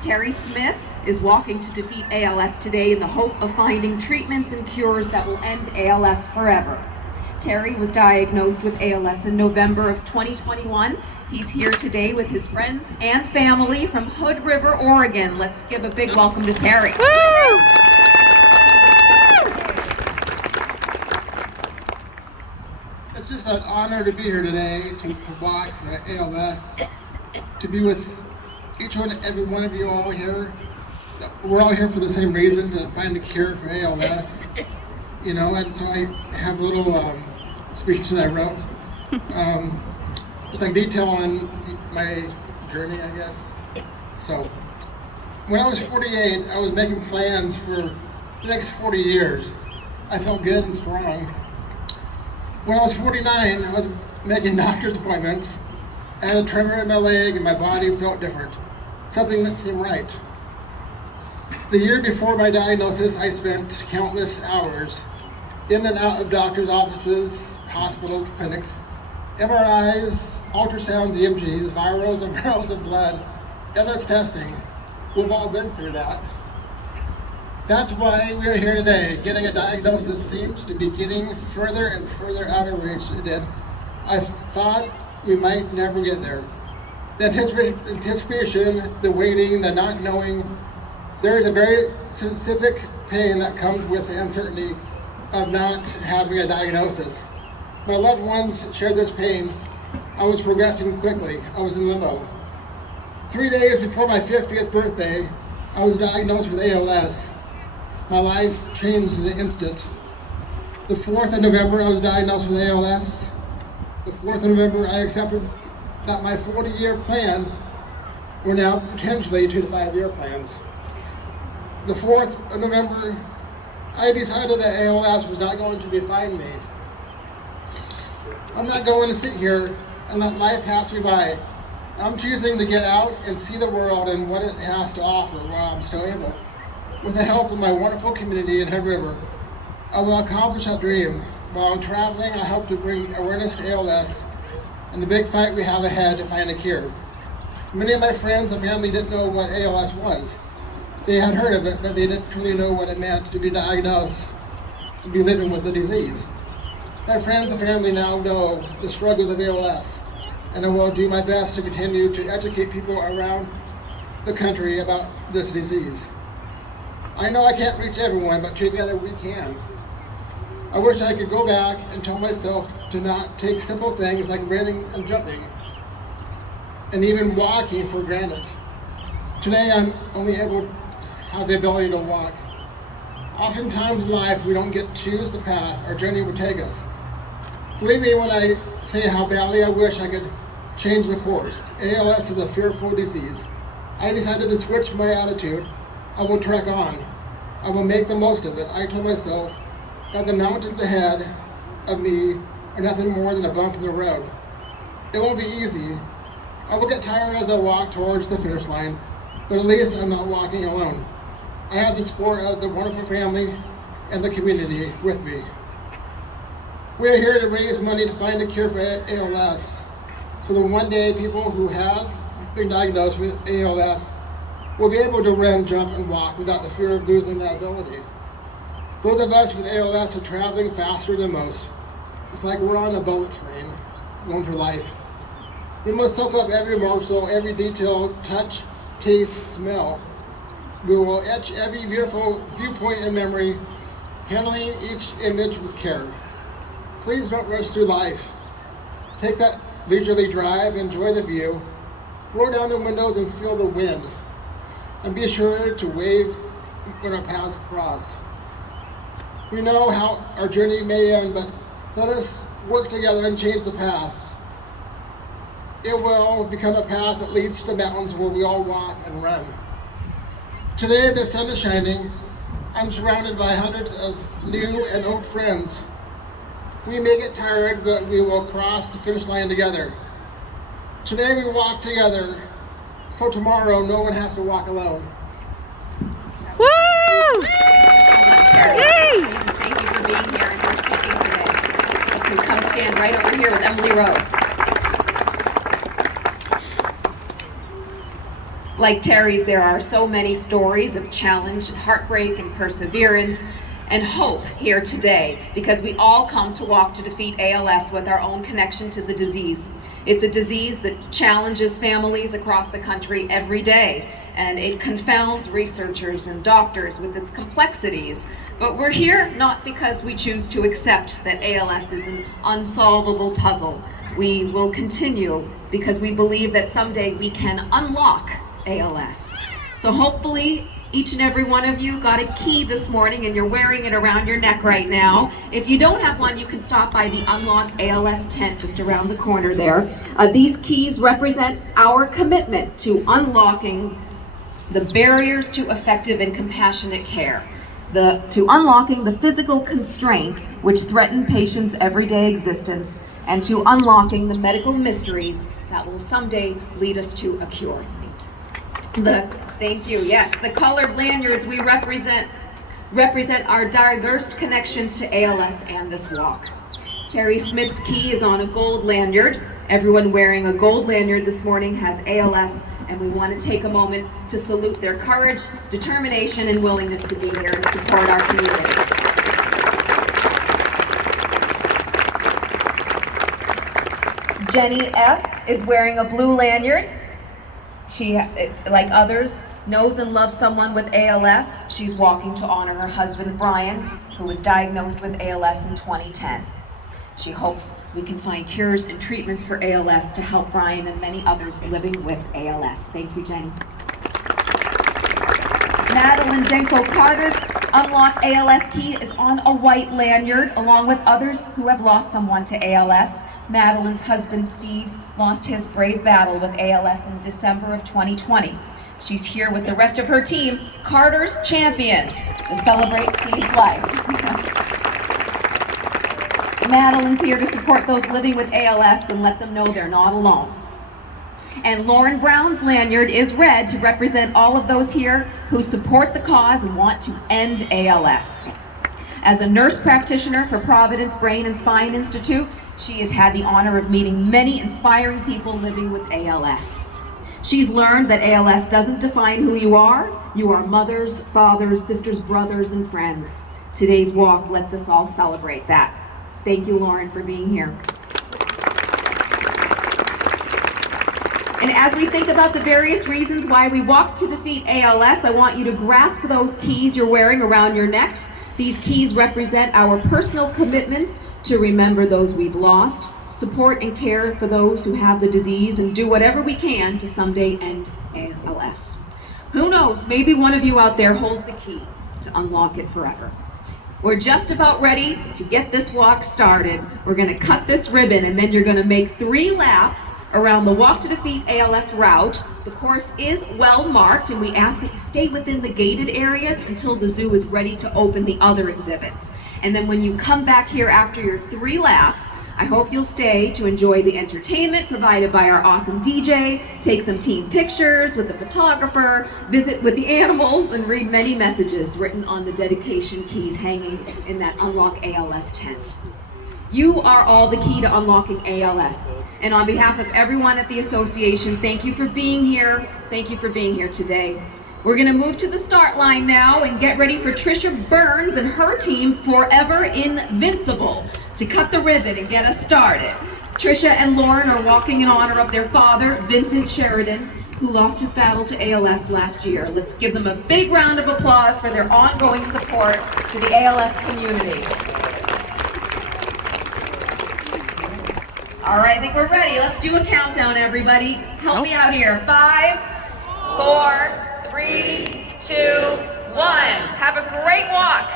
Terry Smith is walking to defeat ALS today in the hope of finding treatments and cures that will end ALS forever. Terry was diagnosed with ALS in November of 2021. He's here today with his friends and family from Hood River, Oregon. Let's give a big welcome to Terry. Woo! It's just an honor to be here today to walk for ALS, to be with each one and every one of you all here. We're all here for the same reason, to find the cure for ALS. You know, and so I have a little speech that I wrote, just like detail on my journey, I guess. So, when I was 48, I was making plans for the next 40 years. I felt good and strong. When I was 49, I was making doctor's appointments. I had a tremor in my leg and my body felt different. Something that seemed right. The year before my diagnosis, I spent countless hours in and out of doctor's offices, hospitals, clinics, MRIs, ultrasounds, EMGs, virals and barrels of blood, endless testing. We've all been through that. That's why we're here today. Getting a diagnosis seems to be getting further and further out of reach. It did. I thought we might never get there. The anticipation, the waiting, the not knowing, there is a very specific pain that comes with the uncertainty of not having a diagnosis. My loved ones shared this pain. I was progressing quickly. I was in limbo. 3 days before my 50th birthday, I was diagnosed with ALS. My life changed in an instant. The 4th of November, I was diagnosed with ALS. The 4th of November, I accepted that my 40-year plan were now potentially 2 to 5 year plans. The 4th of November, I decided that ALS was not going to define me. I'm not going to sit here and let life pass me by. I'm choosing to get out and see the world and what it has to offer while I'm still able. With the help of my wonderful community in Hood River, I will accomplish that dream. While I'm traveling, I hope to bring awareness to ALS and the big fight we have ahead to find a cure. Many of my friends and family didn't know what ALS was. They had heard of it, but they didn't truly know what it meant to be diagnosed and be living with the disease. My friends and family now know the struggles of ALS, and I will do my best to continue to educate people around the country about this disease. I know I can't reach everyone, but together we can. I wish I could go back and tell myself to not take simple things like running and jumping, and even walking for granted. Today I'm only able to have the ability to walk. Oftentimes in life we don't get to choose the path our journey would take us. Believe me when I say how badly I wish I could change the course. ALS is a fearful disease. I decided to switch my attitude. I will trek on. I will make the most of it. I told myself that the mountains ahead of me are nothing more than a bump in the road. It won't be easy. I will get tired as I walk towards the finish line, but at least I'm not walking alone. I have the support of the wonderful family and the community with me. We are here to raise money to find a cure for ALS, so that one day people who have been diagnosed with ALS will be able to run, jump, and walk without the fear of losing that ability. Those of us with ALS are traveling faster than most. It's like we're on a bullet train going through life. We must soak up every morsel, every detail, touch, taste, smell. We will etch every beautiful viewpoint in memory, handling each image with care. Please don't rush through life. Take that leisurely drive, enjoy the view, roll down the windows and feel the wind. And be sure to wave when our paths cross. We know how our journey may end, but let us work together and change the path. It will become a path that leads to mountains where we all walk and run. Today the sun is shining. I'm surrounded by hundreds of new and old friends. We may get tired, but we will cross the finish line together. Today we walk together, so tomorrow no one has to walk alone. Woo! Thank you so much, Terry. Yay! Thank you for being here and for speaking today. You can come stand right over here with Emily Rose. Like Terry's, there are so many stories of challenge and heartbreak and perseverance and hope here today, because we all come to Walk to Defeat ALS with our own connection to the disease. It's a disease that challenges families across the country every day, and it confounds researchers and doctors with its complexities. But we're here not because we choose to accept that ALS is an unsolvable puzzle. We will continue because we believe that someday we can unlock ALS. So hopefully each and every one of you got a key this morning and you're wearing it around your neck right now. If you don't have one, you can stop by the Unlock ALS tent just around the corner there. These keys represent our commitment to unlocking the barriers to effective and compassionate care, to unlocking the physical constraints which threaten patients' everyday existence, and to unlocking the medical mysteries that will someday lead us to a cure. Thank you. Yes, the colored lanyards we represent our diverse connections to ALS and this walk. Terry Smith's key is on a gold lanyard. Everyone wearing a gold lanyard this morning has ALS, and we want to take a moment to salute their courage, determination, and willingness to be here and support our community. Jenny F. is wearing a blue lanyard. She, like others, knows and loves someone with ALS. She's walking to honor her husband, Brian, who was diagnosed with ALS in 2010. She hopes we can find cures and treatments for ALS to help Brian and many others living with ALS. Thank you, Jenny. Madeline Denko Carter's Unlock ALS key is on a white lanyard, along with others who have lost someone to ALS. Madeline's husband, Steve, lost his brave battle with ALS in December of 2020. She's here with the rest of her team, Carter's Champions, to celebrate Steve's life. Madeline's here to support those living with ALS and let them know they're not alone. And Lauren Brown's lanyard is red to represent all of those here who support the cause and want to end ALS. As a nurse practitioner for Providence Brain and Spine Institute, she has had the honor of meeting many inspiring people living with ALS. She's learned that ALS doesn't define who you are. You are mothers, fathers, sisters, brothers, and friends. Today's walk lets us all celebrate that. Thank you, Lauren, for being here. And as we think about the various reasons why we walk to defeat ALS, I want you to grasp those keys you're wearing around your necks. These keys represent our personal commitments to remember those we've lost, support and care for those who have the disease, and do whatever we can to someday end ALS. Who knows, maybe one of you out there holds the key to unlock it forever. We're just about ready to get this walk started. We're gonna cut this ribbon, and then you're gonna make 3 laps around the Walk to Defeat ALS route. The course is well marked, and we ask that you stay within the gated areas until the zoo is ready to open the other exhibits. And then when you come back here after your 3 laps, I hope you'll stay to enjoy the entertainment provided by our awesome DJ, take some team pictures with the photographer, visit with the animals, and read many messages written on the dedication keys hanging in that Unlock ALS tent. You are all the key to unlocking ALS. And on behalf of everyone at the association, thank you for being here. Thank you for being here today. We're gonna move to the start line now and get ready for Trisha Burns and her team, Forever Invincible, to cut the ribbon and get us started. Trisha and Lauren are walking in honor of their father, Vincent Sheridan, who lost his battle to ALS last year. Let's give them a big round of applause for their ongoing support to the ALS community. All right, I think we're ready. Let's do a countdown, everybody. Help me out here. 5, 4, 3, 2, 1. Have a great walk.